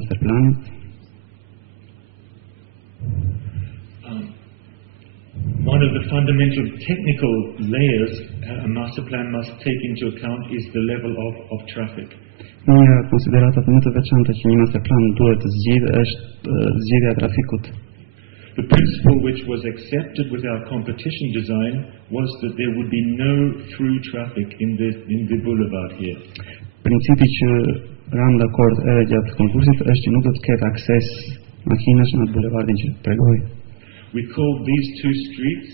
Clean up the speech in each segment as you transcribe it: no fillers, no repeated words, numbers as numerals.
masterplanit. One of the fundamental technical layers a master plan must take into account is the level of traffic. Një nga konsideratat më të veçanta që një masterplan duhet të zgjidhë është zgjedhja e trafikut. The principle which was accepted with our competition design was that there would be no through traffic in the boulevard here. Principi që ram dakord edhe gjatë konkursit është që nuk do të ketë akses makinash në bulevardin që tregoj. We call these two streets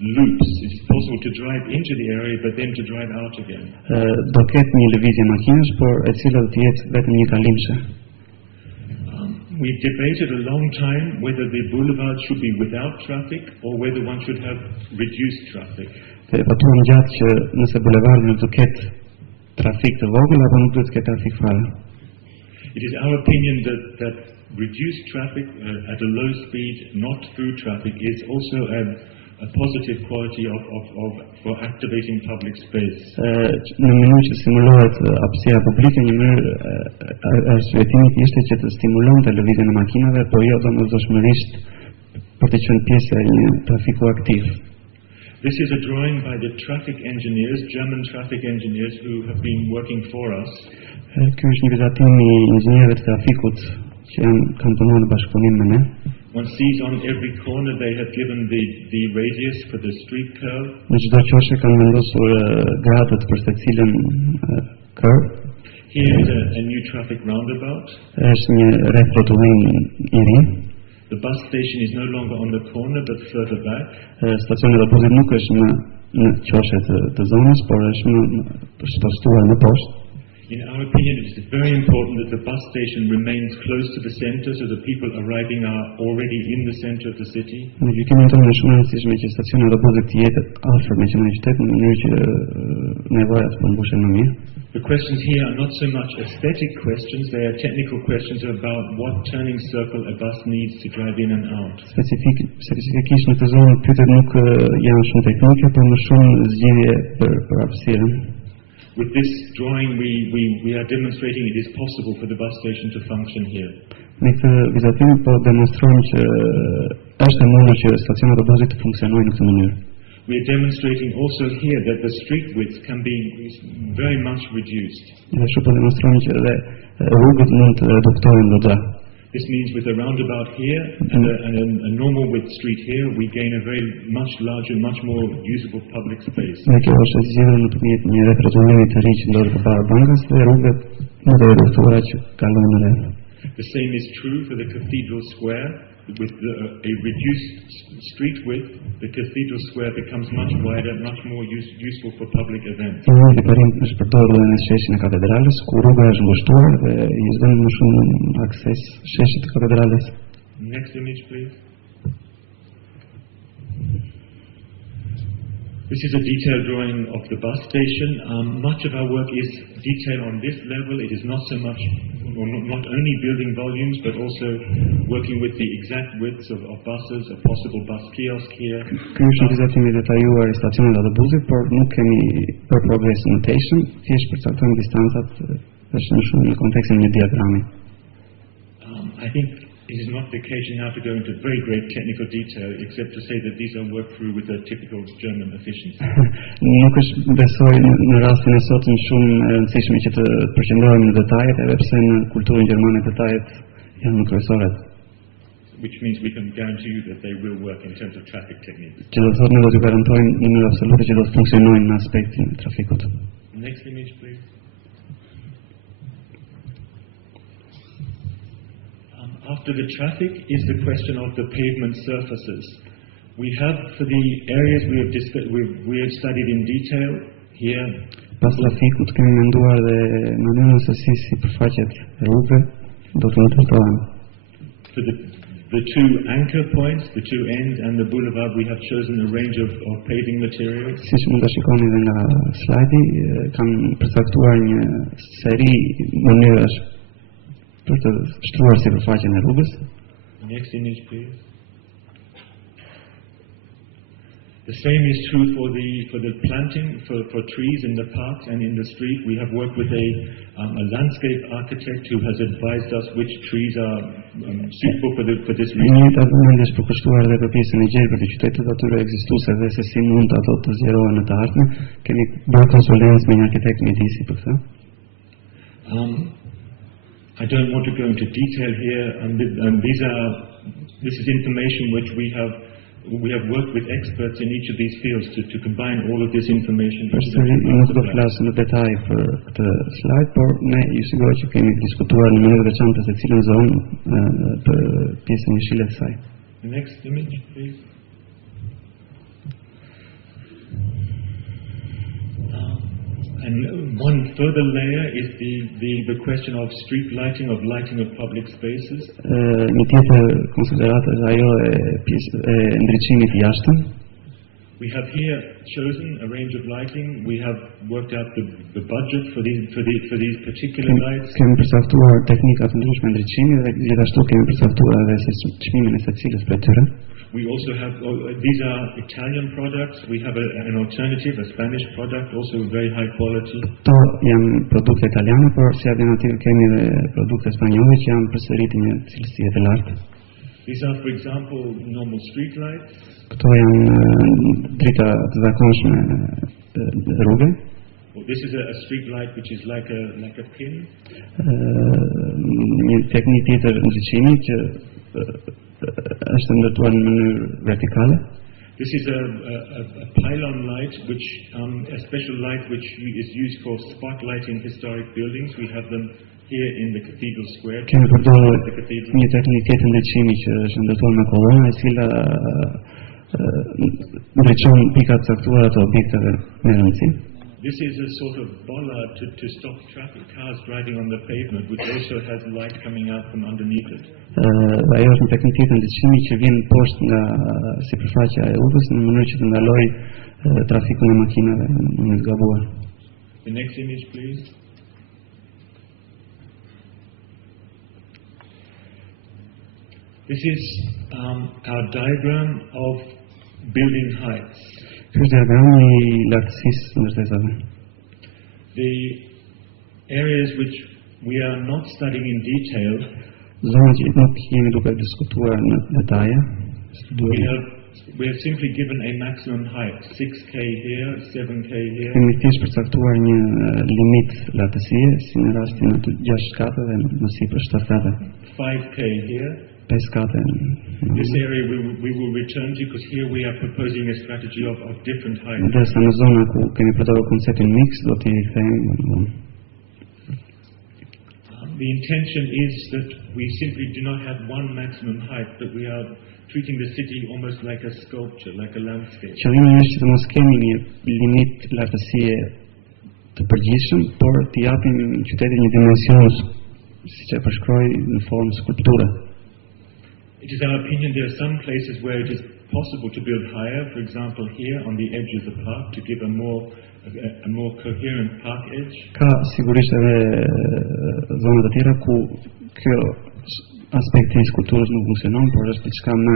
loops. It is possible to drive into the area but then to drive out again. Do ketë një lëvizje makinash, por e cila do të jetë vetëm një kalimshe. We debated a long time whether the boulevard should be without traffic or whether one should have reduced traffic. Debatuam gjatë që nëse bulevardi do të ketë trafik të vogël apo nuk duhet të ketë trafik fare. It is our opinion that reduced traffic at a low speed, not through traffic, is also a positive quality for activating public space. Në mënyrë që stimulohet hapësira publike, një mënyrë arsyetimit ishte që të stimulonte lëvizjen e makinave, por jo domosdoshmërisht për të qenë pjesë e një trafiku aktiv. This is a drawing by the traffic engineers, German traffic engineers who have been working for us. Ky është një vizatim i inxhinierëve të trafikut që kanë punuar në bashkëpunim me ne. One sees on every corner they have given the radius for the street curve. Në çdo qoshe kanë vendosur gradat për secilën curve. Here is a new traffic roundabout. Është një rrethrotull i ri. The bus station is no longer on the corner but further back. Stacioni i autobusit nuk është në qoshe të zonës, por është postuar më poshtë. In our opinion, it is very important that the bus station remains close to the center so the people arriving are already in the center of the city. Në gjykimin tonë është shumë e rëndësishme që stacioni i autobusit të jetë afër me qendrën e qytetit në mënyrë që nevojat të mbushen më mirë. The questions here are not so much aesthetic questions, they are technical questions about what turning circle a bus needs to drive in and out. Specifikisht në këtë zonë pyetjet nuk janë shumë teknike, por më shumë zgjidhje për hapësirën. With this drawing, we are demonstrating it is possible for the bus station to function here. Me këtë vizatim po demonstrojmë që është e mundur që stacioni i autobusit të funksionojë në këtë mënyrë. We are demonstrating also here that the street width can be very much reduced. Dhe po demonstrojmë që edhe rrugët mund të reduktohen goxha. This means with a roundabout here and a normal width street here, we gain a very much larger, much more usable public space. Kjo është zgjidhur nëpërmjet një rrethrotullimi të ri që ndodhet përpara bankës dhe rrugët më të reduktuara që kalojnë në rreth. The same is true for the Cathedral Square. With a reduced street width, the Cathedral Square becomes much wider, much more useful for public events. Është përdorur në sheshin e katedrales, ku rruga është ngushtuar dhe i zgjon më shumë akses sheshit të katedrales. Next image, please. This is a detailed drawing of the bus station. Much of our work is detailed on this level. It is not so much, or not only building volumes, but also working with the exact widths of buses, a possible bus kiosk here. Ky është vizatimi i detyruar i stacionit të autobusit, por nuk kemi për progress notation, thjesht përcaktojmë distancat është në kontekstin e diagrami. I think it is not the occasion now to go into very great technical detail, except to say that these are worked through with a typical German efficiency. Nuk është besoj në rastin e sotëm shumë e rëndësishme që të përqendrohemi në detajet, edhe pse në kulturën gjermane detajet janë më kryesore. Which means we can guarantee you that they will work in terms of traffic techniques. Që do të thotë ne do t'ju garantojmë në mënyrë absolute që do të funksionojnë në aspektin e trafikut. Next image, please. After the traffic is the question of the pavement surfaces. We have, for the areas we have studied in detail here. Pas trafikut kemi menduar dhe mënyrën se si përfaqet rrugëve do të ndërtohen. For the two anchor points, the two ends and the boulevard, we have chosen a range of paving materials. Siç mund ta shikoni edhe nga slajdi, kam përcaktuar një seri mënyrash për të shtruar sipërfaqen e rrugës. Next image, please. The same is true for the planting for trees in the parks and in the street. We have worked with a landscape architect who has advised us which trees are suitable for this reason. Një të argumente është përkushtuar dhe për pjesën e gjerë për të qytetet atyre ekzistuese dhe se si mund ato të zgjerohen në të ardhmen. Kemi bërë konsulencë me një arkitekt mjedisi për këtë. I don't want to go into detail here, and this is information which we have worked with experts in each of these fields to combine all of this information. Nuk do flas në detaj për këtë slide, por ne ju siguroj që kemi diskutuar në mënyrë të veçantë se cilën zonë për pjesën jeshile të saj. The next image, please. And one further layer is the question of street lighting, of lighting of public spaces. Një tjetër konsideratë është ajo e ndriçimit jashtëm. We have here chosen a range of lighting. We have worked out the budget for these particular lights. Kemi përcaktuar teknika të ndryshme ndriçimi dhe gjithashtu kemi përcaktuar edhe se çmimin e secilës prej tyre. We also have, these are Italian products. We have an alternative, a Spanish product, also very high quality. Këto janë produkte italiane, por si alternativë kemi dhe produkte spanjolle që janë përsëritur një cilësie të lartë. These are, for example, normal street lights. Këto janë drita të zakonshme rrugë. This is a street light which is like a pin. Një teknikë tjetër ndriçimi që është ndërtuar në mënyrë vertikale. This is a pylon light, which a special light which is used for spotlighting historic buildings. We have them here in the Cathedral Square. Kemi përdorur një teknikë tjetër ndriçimi që është ndërtuar me kolona, e cila ndriçon pikat të caktuara të objekteve me rëndësi. This is a sort of bollard to stop traffic, cars driving on the pavement, which also has light coming out from underneath it. Ajo është një teknikë tjetër ndriçimi që vjen poshtë nga sipërfaqja e rrugës në mënyrë që të ndalojë trafikun e makinave në të gabuar. The next image, please. This is our diagram of building heights. Ky është diagrami I lartësisë ndërtesave. The areas which we are not studying in detail, zonat që nuk jemi duke diskutuar në detaje, we have simply given a maximum height, 6K here, 7K here. Kemi thjesht përcaktuar një limit lartësie, si në rastin e 6 katë dhe më sipër 7 katë. 5K here. 5 katë. This area we will return to because here we are proposing a strategy of different heights. Ndërsa në zona ku kemi përdorur konceptin mix, do t'i kthejmë. The intention is that we simply do not have one maximum height, but we are treating the city almost like a sculpture, like a landscape. Qëllimi është që të mos kemi një limit lartësie të përgjithshëm, por t'i japim qytetit një dimension, siç e përshkroi në formë skulpture. It is our opinion there are some places where it is possible to build higher, for example here on the edge of the park, to give a more coherent park edge. Ka sigurisht edhe zona të tjera ku kjo aspekti I skulpturës nuk funksionon, por është diçka më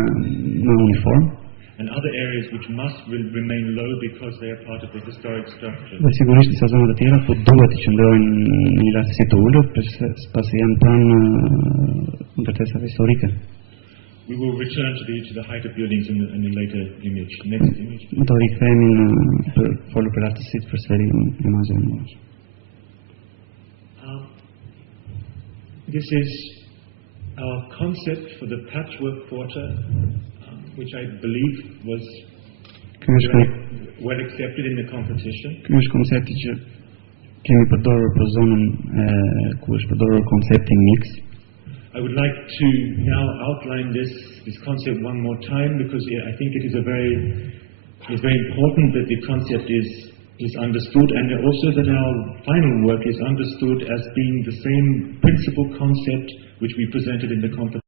uniform. And other areas which must remain low because they are part of the historic structure. Dhe sigurisht disa zona të tjera ku duhet të qëndrojnë në një lartësi të ulët, pasi janë pranë ndërtesave historike. We will return to the height of buildings in the later image. Next image. Do rikthehemi për folur për lartësitë përsëri në imazhin e mëdha. This is our concept for the patchwork quarter, which I believe was well accepted in the competition. Ky është koncepti që kemi përdorur për zonën ku është përdorur koncepti mix. I would like to now outline this concept one more time because I think it is it's very important that the concept is understood and also that our final work is understood as being the same principal concept which we presented in the competition.